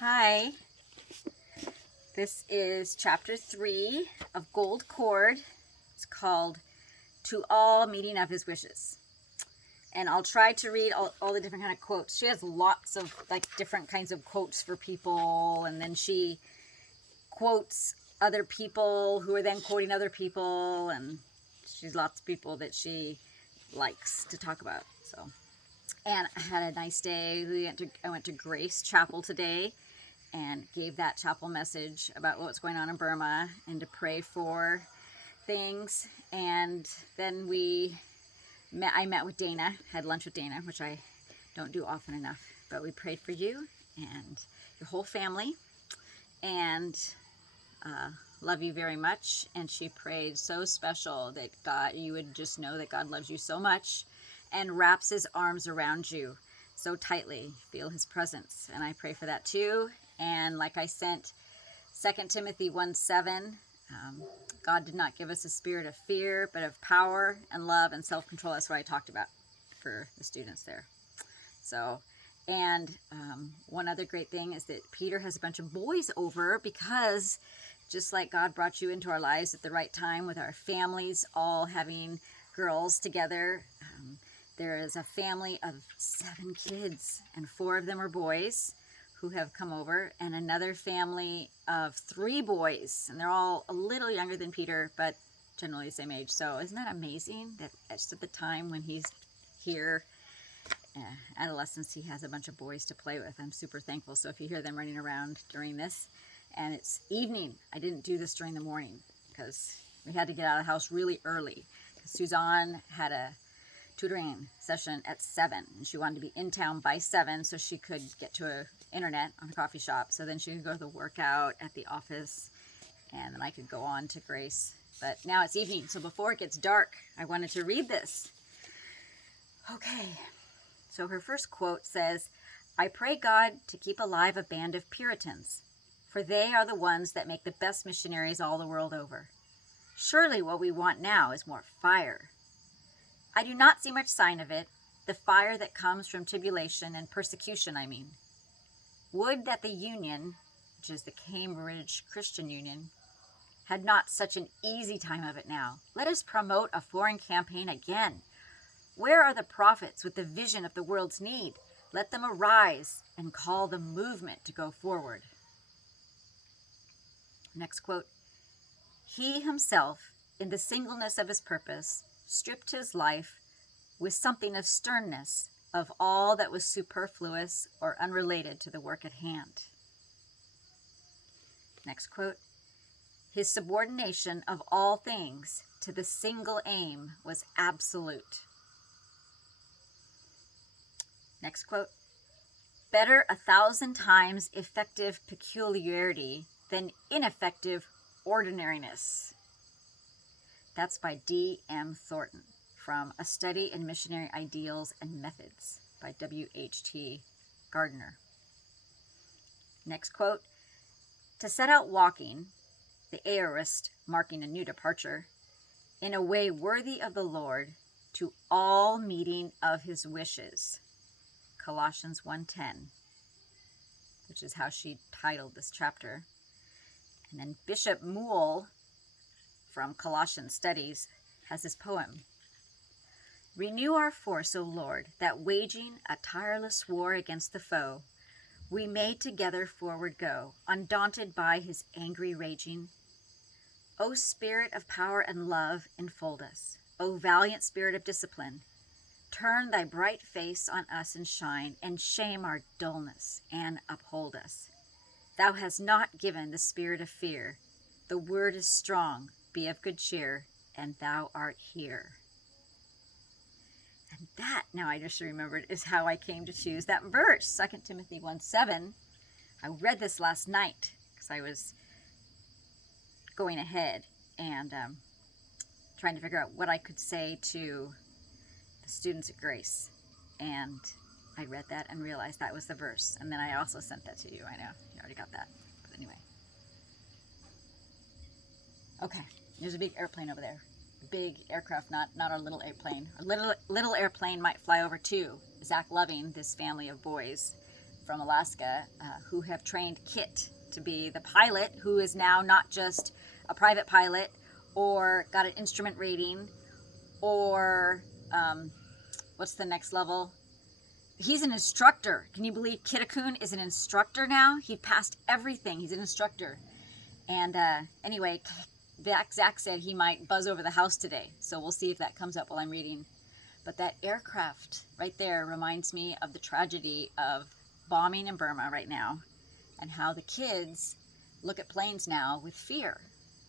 Hi, this is chapter 3 of Gold Cord. It's called To All Meeting of His Wishes. And I'll try to read all the different kind of quotes. She has lots of different kinds of quotes for people, and then she quotes other people who are then quoting other people, and she's lots of people that she likes to talk about. And I had a nice day. I went to Grace Chapel today and gave that chapel message about what's going on in Burma and to pray for things. And then I met with Dana, had lunch with Dana, which I don't do often enough, but we prayed for you and your whole family, and love you very much. And she prayed so special that you would just know that God loves you so much and wraps his arms around you so tightly. Feel his presence. And I pray for that too. And like I sent 2 Timothy 1:7, God did not give us a spirit of fear, but of power and love and self-control. That's what I talked about for the students there. So, and one other great thing is that Peter has a bunch of boys over, because just like God brought you into our lives at the right time with our families all having girls together, there is a family of 7 kids, and 4 of them are boys who have come over, and another family of 3 boys, and they're all a little younger than Peter, but generally the same age. So isn't that amazing that just at the time when he's here, adolescence, he has a bunch of boys to play with. I'm super thankful. So if you hear them running around during this, and it's evening, I didn't do this during the morning because we had to get out of the house really early. Suzanne had a tutoring session at 7, and she wanted to be in town by 7 so she could get to a internet on a coffee shop, so then she could go to the workout at the office, and then I could go on to Grace. But now it's evening, so before it gets dark, I wanted to read this. Okay, so her first quote says, "I pray God to keep alive a band of Puritans, for they are the ones that make the best missionaries all the world over. Surely what we want now is more fire. I do not see much sign of it, the fire that comes from tribulation and persecution, I mean. Would that the Union, which is the Cambridge Christian Union, had not such an easy time of it now. Let us promote a foreign campaign again. Where are the prophets with the vision of the world's need? Let them arise and call the movement to go forward." Next quote, "He himself, in the singleness of his purpose, stripped his life with something of sternness of all that was superfluous or unrelated to the work at hand." Next quote, "His subordination of all things to the single aim was absolute." Next quote, "Better 1,000 times effective peculiarity than ineffective ordinariness." That's by D.M. Thornton from A Study in Missionary Ideals and Methods by W.H.T. Gardner. Next quote, "To set out walking," the aorist marking a new departure, "in a way worthy of the Lord, to all meeting of his wishes." Colossians 1:10, which is how she titled this chapter. And then Bishop Moule from Colossian Studies has this poem. "Renew our force, O Lord, that waging a tireless war against the foe, we may together forward go, undaunted by his angry raging. O Spirit of power and love, enfold us. O valiant Spirit of discipline, turn thy bright face on us and shine, and shame our dullness and uphold us. Thou hast not given the spirit of fear. The word is strong, be of good cheer, and thou art here." And that, now I just remembered, is how I came to choose that verse, 2 Timothy 1:7. I read this last night because I was going ahead and trying to figure out what I could say to the students at Grace. And I read that and realized that was the verse. And then I also sent that to you. I know, you already got that. But anyway. Okay, there's a big airplane over there. Big aircraft, not our little airplane. Our little airplane might fly over too. Zach Loving, this family of boys, from Alaska who have trained Kit to be the pilot, who is now not just a private pilot or got an instrument rating or what's the next level? He's an instructor. Can you believe Kitakun is an instructor now? He passed everything. He's an instructor. And anyway, Zach said he might buzz over the house today. So we'll see if that comes up while I'm reading. But that aircraft right there reminds me of the tragedy of bombing in Burma right now and how the kids look at planes now with fear.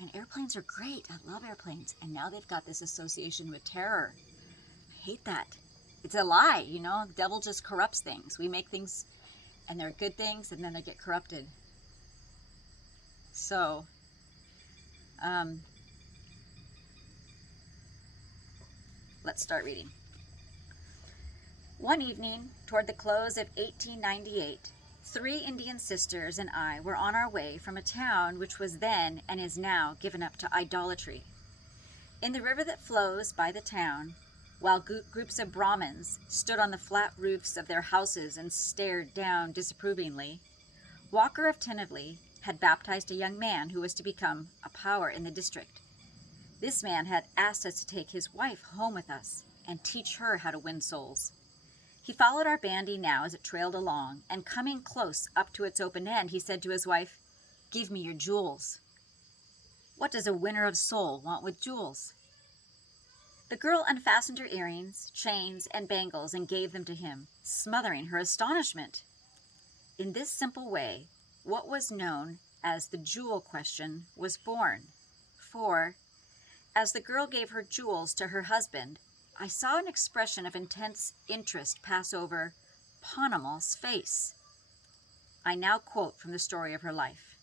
And airplanes are great. I love airplanes. And now they've got this association with terror. I hate that. It's a lie, you know. The devil just corrupts things. We make things, and they're good things, and then they get corrupted. So, let's start reading. One evening, toward the close of 1898, 3 Indian sisters and I were on our way from a town which was then and is now given up to idolatry. In the river that flows by the town, while groups of Brahmins stood on the flat roofs of their houses and stared down disapprovingly, Walker of Tinavely had baptized a young man who was to become a power in the district. This man had asked us to take his wife home with us and teach her how to win souls. He followed our bandy now as it trailed along, and coming close up to its open end, he said to his wife, "Give me your jewels." What does a winner of soul want with jewels? The girl unfastened her earrings, chains, and bangles and gave them to him, smothering her astonishment. In this simple way, what was known as the jewel question was born. For, as the girl gave her jewels to her husband, I saw an expression of intense interest pass over Panamal's face. I now quote from the story of her life.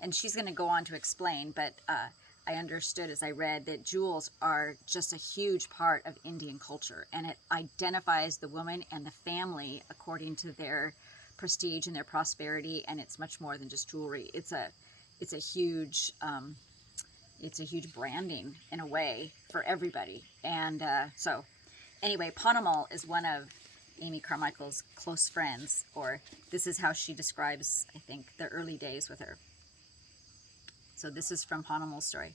And she's going to go on to explain, but I understood as I read that jewels are just a huge part of Indian culture, and it identifies the woman and the family according to their prestige and their prosperity, and it's much more than just jewelry. It's a huge branding in a way for everybody. And so anyway, Panamal is one of Amy Carmichael's close friends, or this is how she describes, I think, the early days with her. So this is from Panamal's story.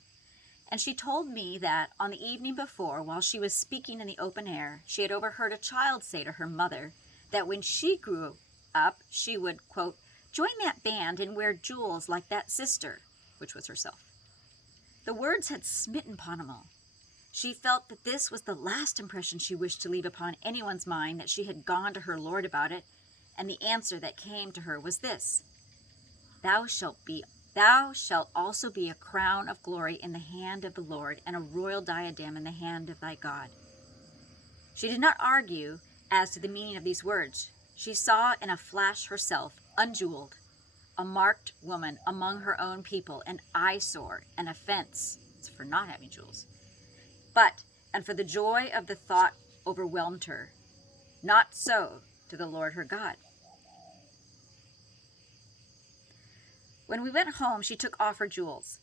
And she told me that on the evening before, while she was speaking in the open air, she had overheard a child say to her mother that when she grew up, she would, quote, join that band and wear jewels like that sister, which was herself. The words had smitten Panamal. She felt that this was the last impression she wished to leave upon anyone's mind, that she had gone to her Lord about it, and the answer that came to her was this: Thou shalt also be a crown of glory in the hand of the Lord, and a royal diadem in the hand of thy God. She did not argue as to the meaning of these words. She saw in a flash herself, unjeweled, a marked woman among her own people, an eyesore, an offense for not having jewels. And for the joy of the thought overwhelmed her. Not so to the Lord her God. When we went home, she took off her jewels.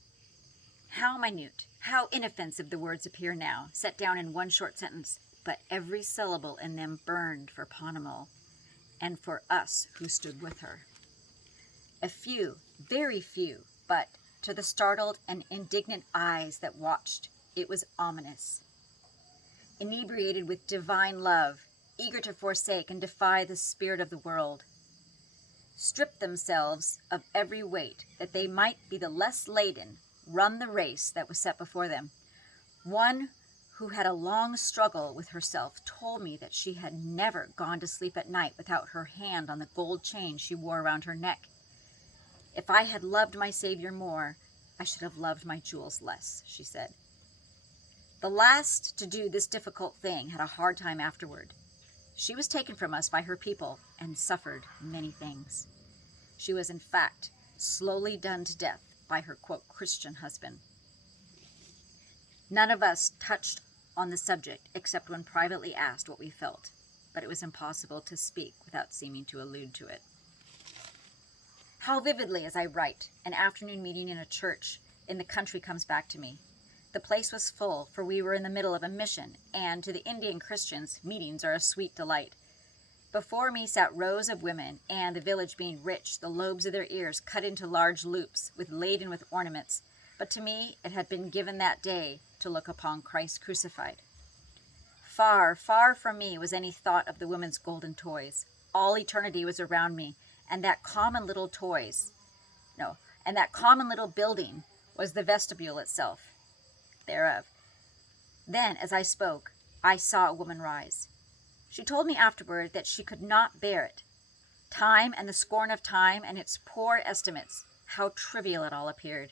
How minute, how inoffensive the words appear now, set down in one short sentence, but every syllable in them burned for Panamal and for us who stood with her. A few, very few, but to the startled and indignant eyes that watched, it was ominous. Inebriated with divine love, eager to forsake and defy the spirit of the world, stripped themselves of every weight, that they might be the less laden, run the race that was set before them. One who had a long struggle with herself told me that she had never gone to sleep at night without her hand on the gold chain she wore around her neck. If I had loved my Savior more, I should have loved my jewels less, she said. The last to do this difficult thing had a hard time afterward. She was taken from us by her people and suffered many things. She was, in fact, slowly done to death by her, quote, Christian husband. None of us touched on the subject except when privately asked what we felt, but it was impossible to speak without seeming to allude to it. How vividly, as I write, an afternoon meeting in a church in the country comes back to me. The place was full, for we were in the middle of a mission, and to the Indian Christians, meetings are a sweet delight. Before me sat rows of women, and, the village being rich, the lobes of their ears cut into large loops, laden with ornaments. But to me it had been given that day to look upon Christ crucified. Far, far from me was any thought of the women's golden toys. All eternity was around me, and that common little building was the vestibule itself thereof. Then, as I spoke, I saw a woman rise. She told me afterward that she could not bear it. Time and the scorn of time and its poor estimates, how trivial it all appeared.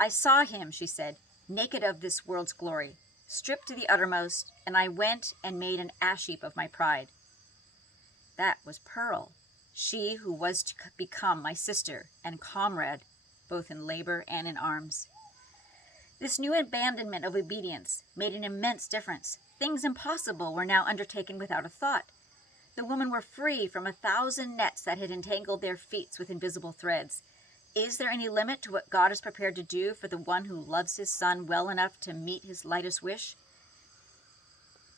I saw him, she said, naked of this world's glory, stripped to the uttermost, and I went and made an ash heap of my pride. That was Pearl, she who was to become my sister and comrade, both in labor and in arms. This new abandonment of obedience made an immense difference. Things impossible were now undertaken without a thought. The women were free from 1,000 nets that had entangled their feet with invisible threads. Is there any limit to what God is prepared to do for the one who loves his son well enough to meet his lightest wish?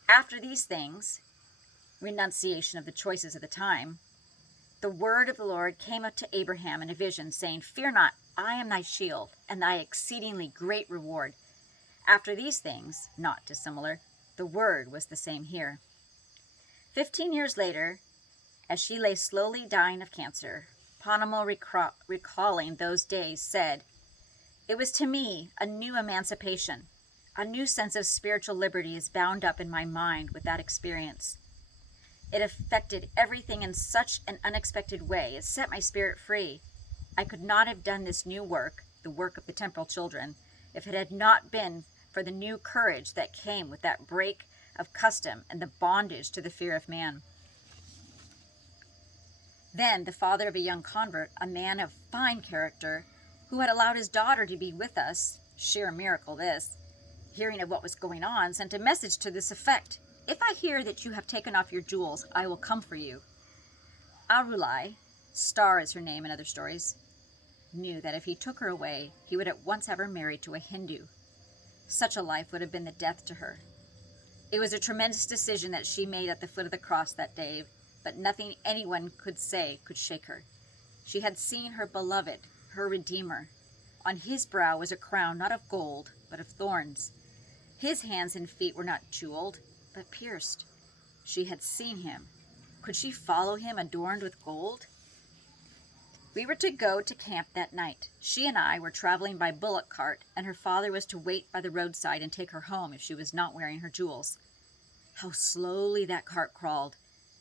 After these things, renunciation of the choices of the time, the word of the Lord came up to Abraham in a vision, saying, "Fear not, I am thy shield, and thy exceedingly great reward." After these things, not dissimilar, the word was the same here. 15 years later, as she lay slowly dying of cancer, Ponnamal, recalling those days, said, "It was to me a new emancipation. A new sense of spiritual liberty is bound up in my mind with that experience. It affected everything in such an unexpected way. It set my spirit free. I could not have done this new work, the work of the temporal children, if it had not been for the new courage that came with that break of custom and the bondage to the fear of man." Then the father of a young convert, a man of fine character, who had allowed his daughter to be with us, sheer miracle this, hearing of what was going on, sent a message to this effect: "If I hear that you have taken off your jewels, I will come for you." Arulai, Star is her name in other stories, knew that if he took her away, he would at once have her married to a Hindu. Such a life would have been the death to her. It was a tremendous decision that she made at the foot of the cross that day, but nothing anyone could say could shake her. She had seen her beloved, her Redeemer. On his brow was a crown not of gold, but of thorns. His hands and feet were not jeweled, but pierced. She had seen him. Could she follow him adorned with gold? We were to go to camp that night. She and I were traveling by bullock cart, and her father was to wait by the roadside and take her home if she was not wearing her jewels. How slowly that cart crawled,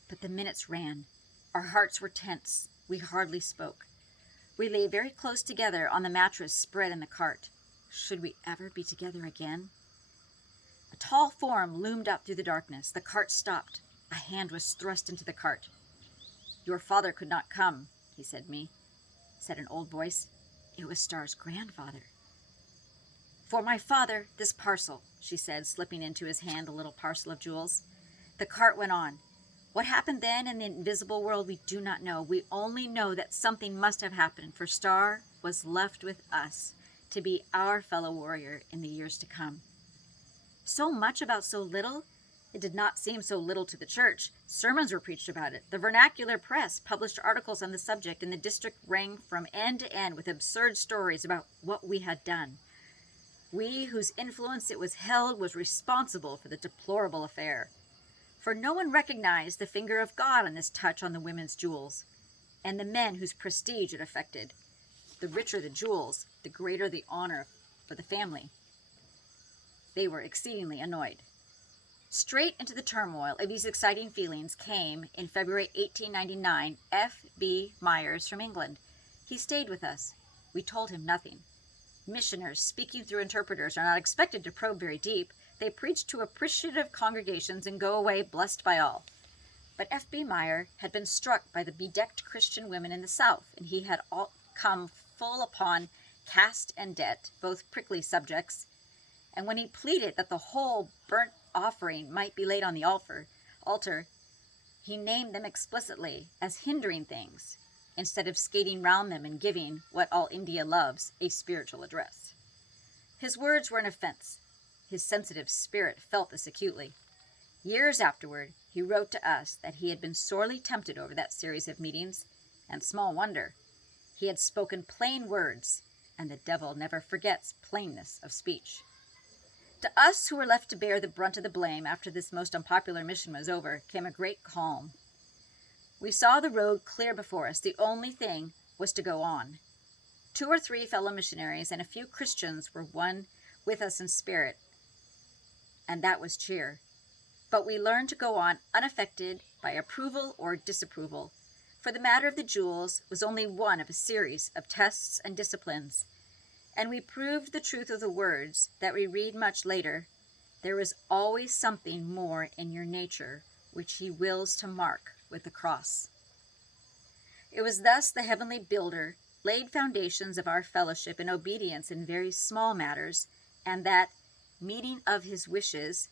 but the minutes ran. Our hearts were tense. We hardly spoke. We lay very close together on the mattress spread in the cart. Should we ever be together again? A tall form loomed up through the darkness. The cart stopped. A hand was thrust into the cart. "Your father could not come," he said an old voice. It was Star's grandfather. "For my father, this parcel," she said, slipping into his hand a little parcel of jewels. The cart went on. What happened then in the invisible world we do not know. We only know that something must have happened, for Star was left with us to be our fellow warrior in the years to come. So much about so little? It did not seem so little to the church. Sermons were preached about it. The vernacular press published articles on the subject, and the district rang from end to end with absurd stories about what we had done. We, whose influence it was held, was responsible for the deplorable affair. For no one recognized the finger of God on this touch on the women's jewels, and the men whose prestige it affected. The richer the jewels, the greater the honor for the family. They were exceedingly annoyed. Straight into the turmoil of these exciting feelings came, in February 1899, F.B. Myers from England. He stayed with us. We told him nothing. Missioners, speaking through interpreters, are not expected to probe very deep. They preach to appreciative congregations and go away blessed by all. But F.B. Meyer had been struck by the bedecked Christian women in the South, and he had come full upon caste and debt, both prickly subjects. And when he pleaded that the whole burnt offering might be laid on the altar, he named them explicitly as hindering things, instead of skating round them and giving, what all India loves, a spiritual address. His words were an offense. His sensitive spirit felt this acutely. Years afterward, he wrote to us that he had been sorely tempted over that series of meetings, and small wonder. He had spoken plain words, and the devil never forgets plainness of speech. To us who were left to bear the brunt of the blame after this most unpopular mission was over, came a great calm. We saw the road clear before us. The only thing was to go on. 2 or 3 fellow missionaries and a few Christians were one with us in spirit, and that was cheer. But we learned to go on unaffected by approval or disapproval, for the matter of the jewels was only one of a series of tests and disciplines, and we proved the truth of the words that we read much later. There is always something more in your nature which he wills to mark with the cross. It was thus the heavenly builder laid foundations of our fellowship in obedience in very small matters, and that meeting of his wishes,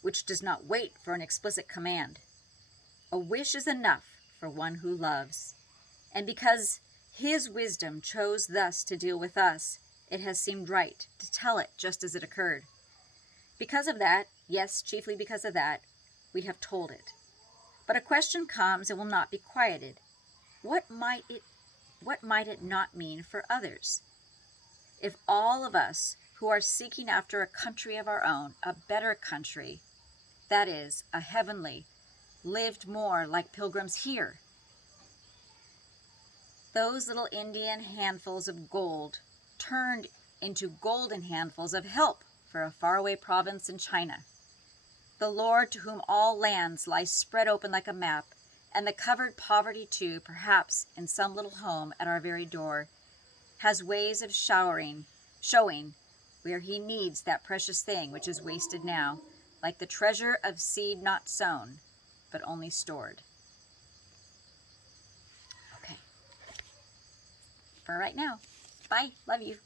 which does not wait for an explicit command. A wish is enough for one who loves, and because his wisdom chose thus to deal with us, it has seemed right to tell it just as it occurred. Because of that, yes, chiefly because of that, we have told it. But a question comes and will not be quieted. What might it not mean for others? If all of us who are seeking after a country of our own, a better country, that is, a heavenly, lived more like pilgrims here, those little Indian handfuls of gold turned into golden handfuls of help for a faraway province in China. The Lord, to whom all lands lie spread open like a map, and the covered poverty too, perhaps in some little home at our very door, has ways of showing where he needs that precious thing which is wasted now, like the treasure of seed not sown, but only stored. Okay. For right now. Bye. Love you.